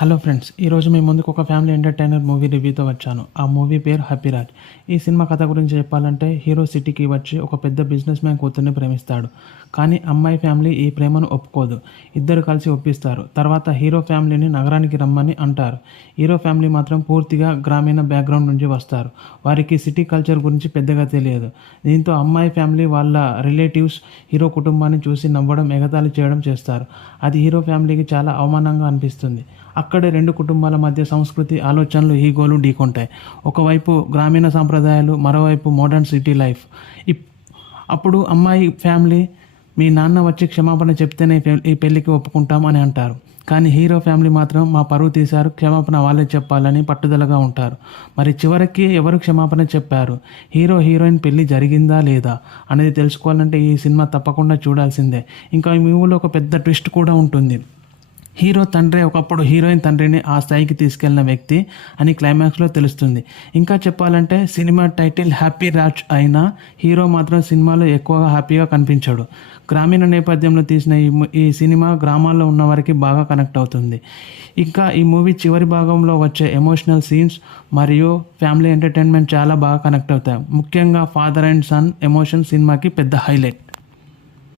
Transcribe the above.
Hello friends, ఈరోజు మీ ముందుకు ఒక ఫ్యామిలీ ఎంటర్టైనర్ మూవీ రివ్యూతో వచ్చాను. ఆ మూవీ పేరు హ్యాపీరాజ్. ఈ సినిమా కథ గురించి చెప్పాలంటే, హీరో సిటీకి వచ్చి ఒక పెద్ద బిజినెస్ మ్యాన్ కూతుర్ని ప్రేమిస్తాడు. కానీ అమ్మాయి ఫ్యామిలీ ఈ ప్రేమను ఒప్పుకోదు. ఇద్దరు కలిసి ఒప్పిస్తారు. తర్వాత హీరో ఫ్యామిలీని నగరానికి రమ్మని అంటారు. హీరో ఫ్యామిలీ మాత్రం పూర్తిగా గ్రామీణ బ్యాక్గ్రౌండ్ నుంచి వస్తారు. వారికి సిటీ కల్చర్ గురించి పెద్దగా తెలియదు. దీంతో అమ్మాయి ఫ్యామిలీ వాళ్ళ రిలేటివ్స్ హీరో కుటుంబాన్ని చూసి నవ్వడం, ఎగతాళి చేయడం చేస్తారు. అది హీరో ఫ్యామిలీకి చాలా అవమానంగా అనిపిస్తుంది. అక్కడే రెండు కుటుంబాల మధ్య సంస్కృతి, ఆలోచనలు, ఈగోలు ఢీకొంటాయి. ఒకవైపు గ్రామీణ సాంప్రదాయాలు, మరోవైపు మోడర్న్ సిటీ లైఫ్. అప్పుడు అమ్మాయి ఫ్యామిలీ, మీ నాన్న వచ్చి క్షమాపణ చెప్తేనే ఈ పెళ్ళికి ఒప్పుకుంటాం అని అంటారు. కానీ హీరో ఫ్యామిలీ మాత్రం మా పరువు తీశారు, క్షమాపణ వాళ్ళే చెప్పాలని పట్టుదలగా ఉంటారు. మరి చివరికి ఎవరు క్షమాపణ చెప్పారు? హీరో హీరోయిన్ పెళ్ళి జరిగిందా లేదా అనేది తెలుసుకోవాలంటే ఈ సినిమా తప్పకుండా చూడాల్సిందే. ఇంకా ఈ మూవీలో ఒక పెద్ద ట్విస్ట్ కూడా ఉంటుంది. హీరో తండ్రి ఒకప్పుడు హీరోయిన్ తండ్రిని ఆ స్థాయికి తీసుకెళ్లిన వ్యక్తి అని క్లైమాక్స్లో తెలుస్తుంది. ఇంకా చెప్పాలంటే సినిమా టైటిల్ హ్యాపీ రాజ్ అయినా హీరో మాత్రం సినిమాలో ఎక్కువగా హ్యాపీగా కనిపించాడు. గ్రామీణ నేపథ్యంలో తీసిన ఈ సినిమా గ్రామాల్లో ఉన్నవారికి బాగా కనెక్ట్ అవుతుంది. ఇంకా ఈ మూవీ చివరి భాగంలో వచ్చే ఎమోషనల్ సీన్స్ మరియు ఫ్యామిలీ ఎంటర్టైన్మెంట్ చాలా బాగా కనెక్ట్ అవుతాయి. ముఖ్యంగా ఫాదర్ అండ్ సన్ ఎమోషన్ సినిమాకి పెద్ద హైలైట్.